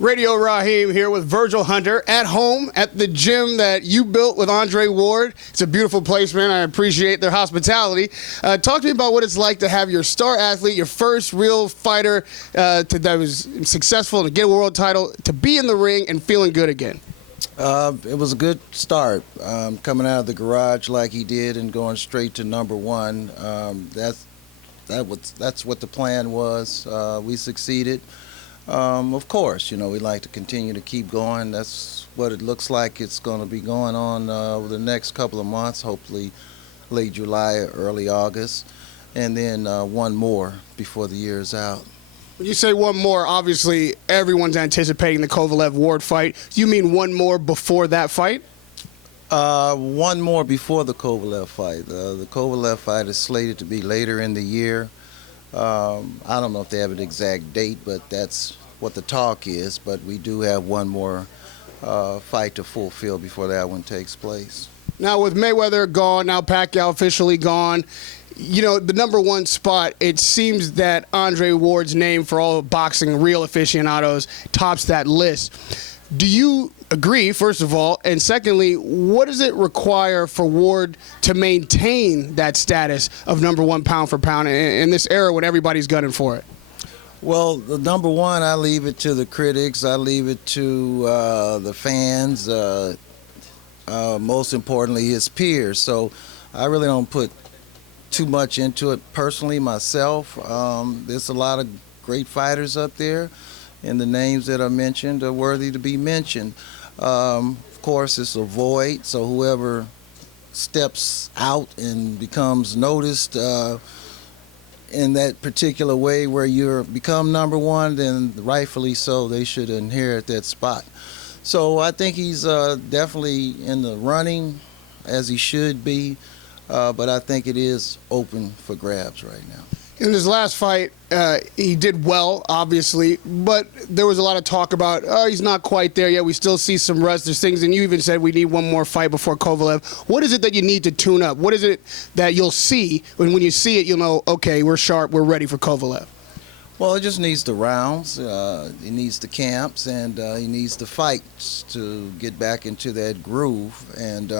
Radio Raheem here with Virgil Hunter at home at the gym that you built with Andre Ward. It's a beautiful place, man. I appreciate their hospitality. Talk to me about what it's like to have your star athlete, your first real fighter that was successful to get a world title, to be in the ring and feeling good again. It was a good start, coming out of the garage like he did and going straight to #1. That's what the plan was. We succeeded. Of course, we'd like to continue to keep going. That's what it looks like it's going to be going on over the next couple of months, hopefully late July or early August, and then one more before the year is out. When you say one more, obviously everyone's anticipating the Kovalev-Ward fight. Do you mean one more before that fight? One more before the Kovalev fight. The Kovalev fight is slated to be later in the year. I don't know if they have an exact date, but that's what the talk is. But we do have one more fight to fulfill before that one takes place. Now, with Mayweather gone, now Pacquiao officially gone, the #1 spot, it seems that Andre Ward's name for all boxing real aficionados tops that list. Do you agree, first of all? And secondly, what does it require for Ward to maintain that status of #1 pound for pound in this era when everybody's gunning for it? Well, the #1, I leave it to the critics. I leave it to the fans, most importantly, his peers. So I really don't put too much into it personally myself. There's a lot of great fighters up there, and the names that are mentioned are worthy to be mentioned. Of course, it's a void, so whoever steps out and becomes noticed in that particular way where you become #1, then rightfully so, they should inherit that spot. So I think he's definitely in the running, as he should be, but I think it is open for grabs right now. In his last fight, he did well, obviously, but there was a lot of talk about, he's not quite there yet. We still see some rust. There's things, and you even said we need one more fight before Kovalev. What is it that you need to tune up? What is it that you'll see, when you see it, you'll know, okay, we're sharp, we're ready for Kovalev? Well, it just needs the rounds, he needs the camps, and he needs the fights to get back into that groove. And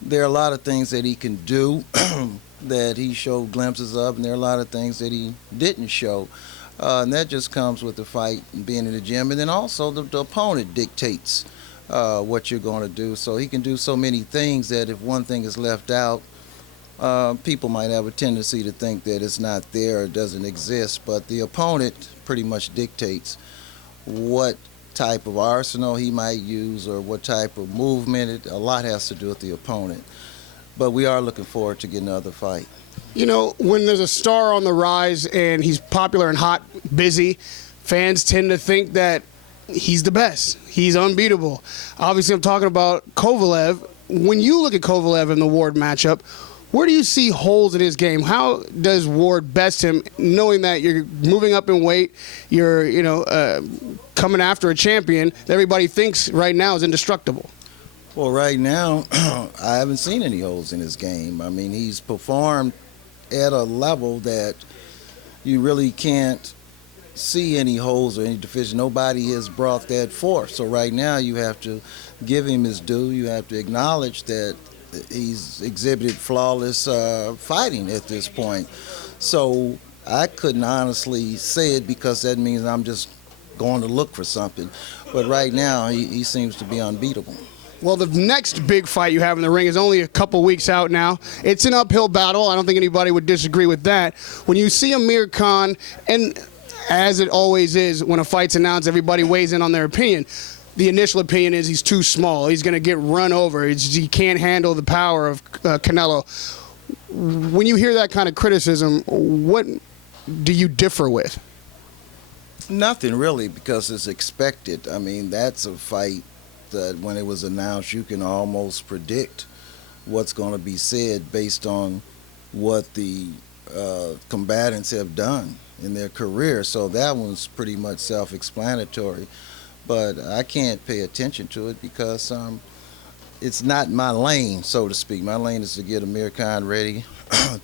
there are a lot of things that he can do that he showed glimpses of, and there are a lot of things that he didn't show. And that just comes with the fight and being in the gym. And then also the opponent dictates what you're going to do. So he can do so many things that if one thing is left out, people might have a tendency to think that it's not there or doesn't exist. But the opponent pretty much dictates what type of arsenal he might use or what type of movement. A lot has to do with the opponent. But we are looking forward to getting another fight. When there's a star on the rise and he's popular and hot, busy, fans tend to think that he's the best. He's unbeatable. Obviously, I'm talking about Kovalev. When you look at Kovalev in the Ward matchup, where do you see holes in his game? How does Ward best him, knowing that you're moving up in weight, you're coming after a champion that everybody thinks right now is indestructible? Well, right now, I haven't seen any holes in his game. I mean, he's performed at a level that you really can't see any holes or any deficiency. Nobody has brought that forth. So right now, you have to give him his due. You have to acknowledge that he's exhibited flawless fighting at this point. So I couldn't honestly say it because that means I'm just going to look for something. But right now, he seems to be unbeatable. Well, the next big fight you have in the ring is only a couple weeks out now. It's an uphill battle. I don't think anybody would disagree with that. When you see Amir Khan, and as it always is, when a fight's announced, everybody weighs in on their opinion. The initial opinion is he's too small. He's going to get run over. He can't handle the power of Canelo. When you hear that kind of criticism, what do you differ with? Nothing really, because it's expected. I mean, that's a fight that when it was announced, you can almost predict what's going to be said based on what the combatants have done in their career. So that one's pretty much self-explanatory. But I can't pay attention to it because it's not my lane, so to speak. My lane is to get Amir Khan ready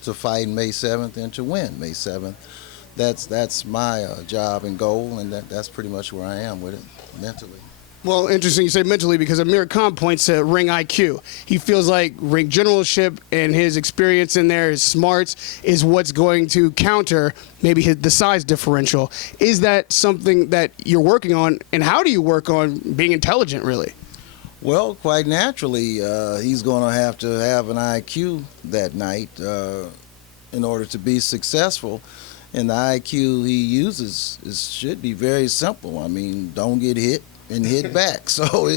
to fight May 7th and to win May 7th. that's my job and goal, and that's pretty much where I am with it mentally. Well, interesting you say mentally, because Amir Khan points to ring IQ. He feels like ring generalship and his experience in there, his smarts, is what's going to counter maybe the size differential. Is that something that you're working on, and how do you work on being intelligent, really? Well, quite naturally, he's going to have an IQ that night in order to be successful. And the IQ he uses should be very simple. I mean, don't get hit and hit back. So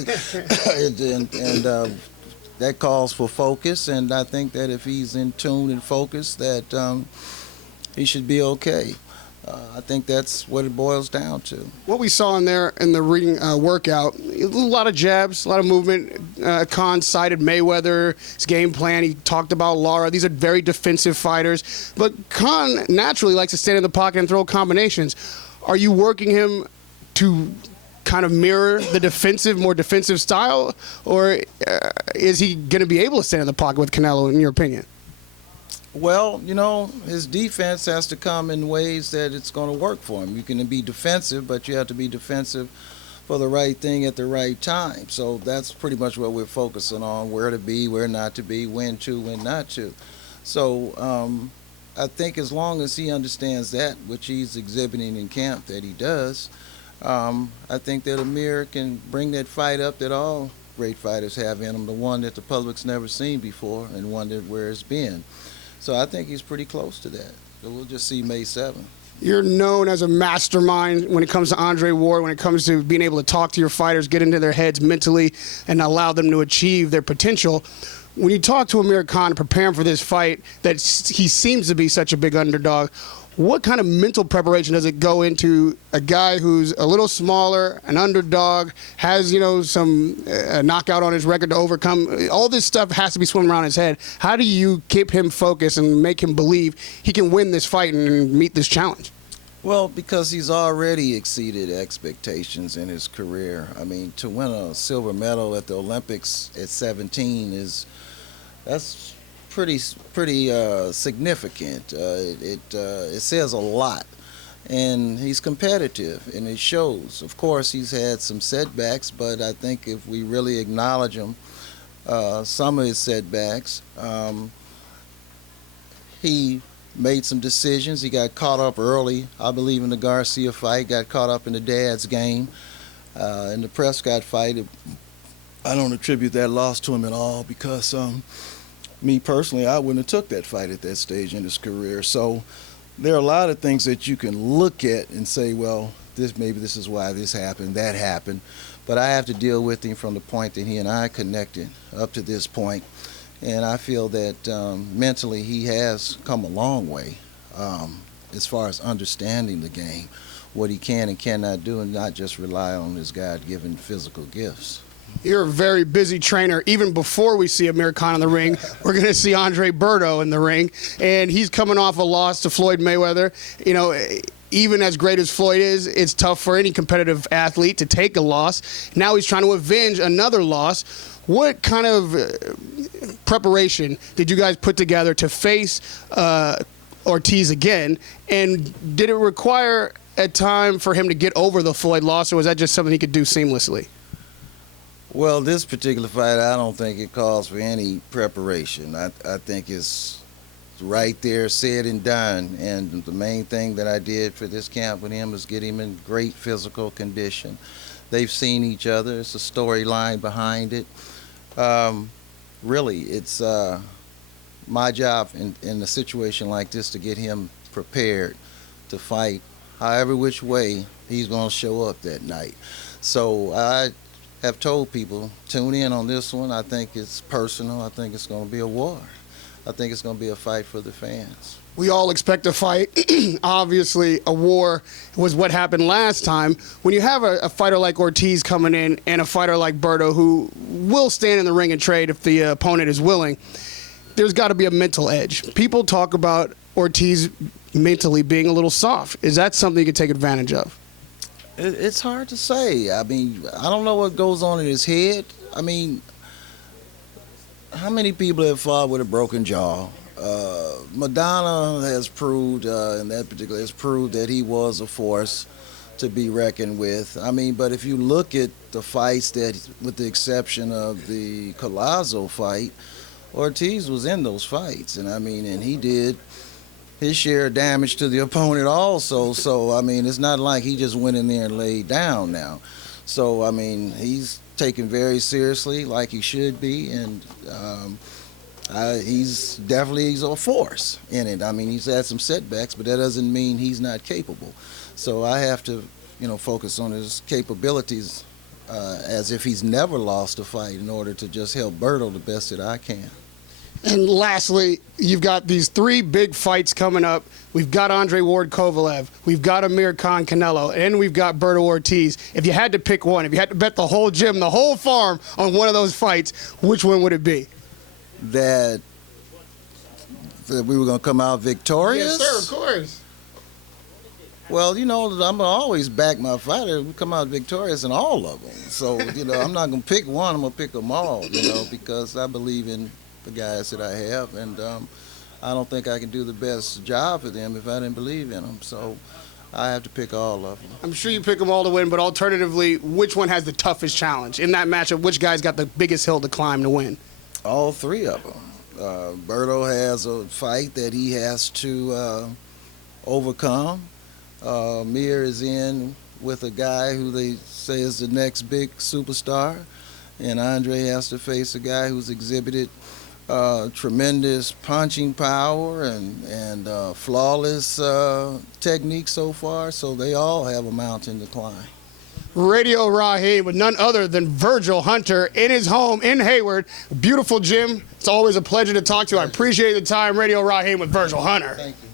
that calls for focus, and I think that if he's in tune and focused, that he should be okay. I think that's what it boils down to. What we saw in there in the ring workout, a lot of jabs, a lot of movement. Khan cited Mayweather's game plan. He talked about Lara. These are very defensive fighters. But Khan naturally likes to stand in the pocket and throw combinations. Are you working him to kind of mirror the more defensive style, or is he going to be able to stand in the pocket with Canelo, in your opinion? Well, you know, his defense has to come in ways that it's going to work for him. You can be defensive, but you have to be defensive for the right thing at the right time. So that's pretty much what we're focusing on: where to be, where not to be, when to, when not to. So I think as long as he understands that, which he's exhibiting in camp that he does, I think that Amir can bring that fight up that all great fighters have in them, the one that the public's never seen before, and one that where it's been. So I think he's pretty close to that. So we'll just see May 7th. You're known as a mastermind when it comes to Andre Ward, when it comes to being able to talk to your fighters, get into their heads mentally, and allow them to achieve their potential. When you talk to Amir Khan, preparing for this fight, that he seems to be such a big underdog, what kind of mental preparation does it go into a guy who's a little smaller, an underdog, has, some knockout on his record to overcome? All this stuff has to be swimming around his head. How do you keep him focused and make him believe he can win this fight and meet this challenge? Well, because he's already exceeded expectations in his career. I mean, to win a silver medal at the Olympics at 17 that's pretty significant. It says a lot, and he's competitive, and it shows. Of course, he's had some setbacks, but I think if we really acknowledge him, some of his setbacks, he made some decisions. He got caught up early, I believe, in the Garcia fight, got caught up in the dad's game. In the Prescott fight, I don't attribute that loss to him at all, because me personally, I wouldn't have took that fight at that stage in his career. So there are a lot of things that you can look at and say, well, maybe this is why this happened, that happened. But I have to deal with him from the point that he and I connected up to this point. And I feel that mentally he has come a long way as far as understanding the game, what he can and cannot do, and not just rely on his God-given physical gifts. You're a very busy trainer. Even before we see Amir Khan in the ring, we're going to see Andre Berto in the ring, and he's coming off a loss to Floyd Mayweather. Even as great as Floyd is, it's tough for any competitive athlete to take a loss. Now he's trying to avenge another loss. What kind of preparation did you guys put together to face Ortiz again, and did it require a time for him to get over the Floyd loss, or was that just something he could do seamlessly? Well, this particular fight, I don't think it calls for any preparation. I think it's right there, said and done. And the main thing that I did for this camp with him was get him in great physical condition. They've seen each other. It's a storyline behind it. Really, it's my job in a situation like this to get him prepared to fight however which way he's going to show up that night. So I have told people, tune in on this one. I think it's personal. I think it's going to be a war. I think it's going to be a fight for the fans. We all expect a fight. Obviously, a war was what happened last time. When you have a fighter like Ortiz coming in and a fighter like Berto who will stand in the ring and trade if the opponent is willing, there's got to be a mental edge. People talk about Ortiz mentally being a little soft. Is that something you could take advantage of? It's hard to say. I mean, I don't know what goes on in his head. I mean, how many people have fought with a broken jaw? Madonna has proved, in that particular, has proved that he was a force to be reckoned with. I mean, but if you look at the fights that, with the exception of the Collazo fight, Ortiz was in those fights, and I mean, and he did his share of damage to the opponent also. So I mean, it's not like he just went in there and laid down now. So I mean, he's taken very seriously, like he should be, and he's a force in it. I mean, he's had some setbacks, but that doesn't mean he's not capable. So I have to, focus on his capabilities as if he's never lost a fight in order to just help Berto the best that I can. And lastly, you've got these 3 big fights coming up. We've got Andre Ward Kovalev, we've got Amir Canelo, and we've got Berto Ortiz. If you had to pick one, if you had to bet the whole gym, the whole farm on one of those fights, which one would it be? That we were going to come out victorious? Yes, sir, of course. Well, I'm going to always back my fighter. We come out victorious in all of them. So, I'm not going to pick one. I'm going to pick them all, because I believe in the guys that I have, and I don't think I can do the best job for them if I didn't believe in them. So I have to pick all of them. I'm sure you pick them all to win, but alternatively, which one has the toughest challenge? In that matchup, which guy's got the biggest hill to climb to win? All 3 of them. Berto has a fight that he has to overcome. Amir is in with a guy who they say is the next big superstar, and Andre has to face a guy who's exhibited tremendous punching power and flawless technique so far, so they all have a mountain to climb. Radio Raheem with none other than Virgil Hunter in his home in Hayward. Beautiful gym. It's always a pleasure to talk to you. I appreciate the time. Radio Raheem with Virgil Hunter. Thank you.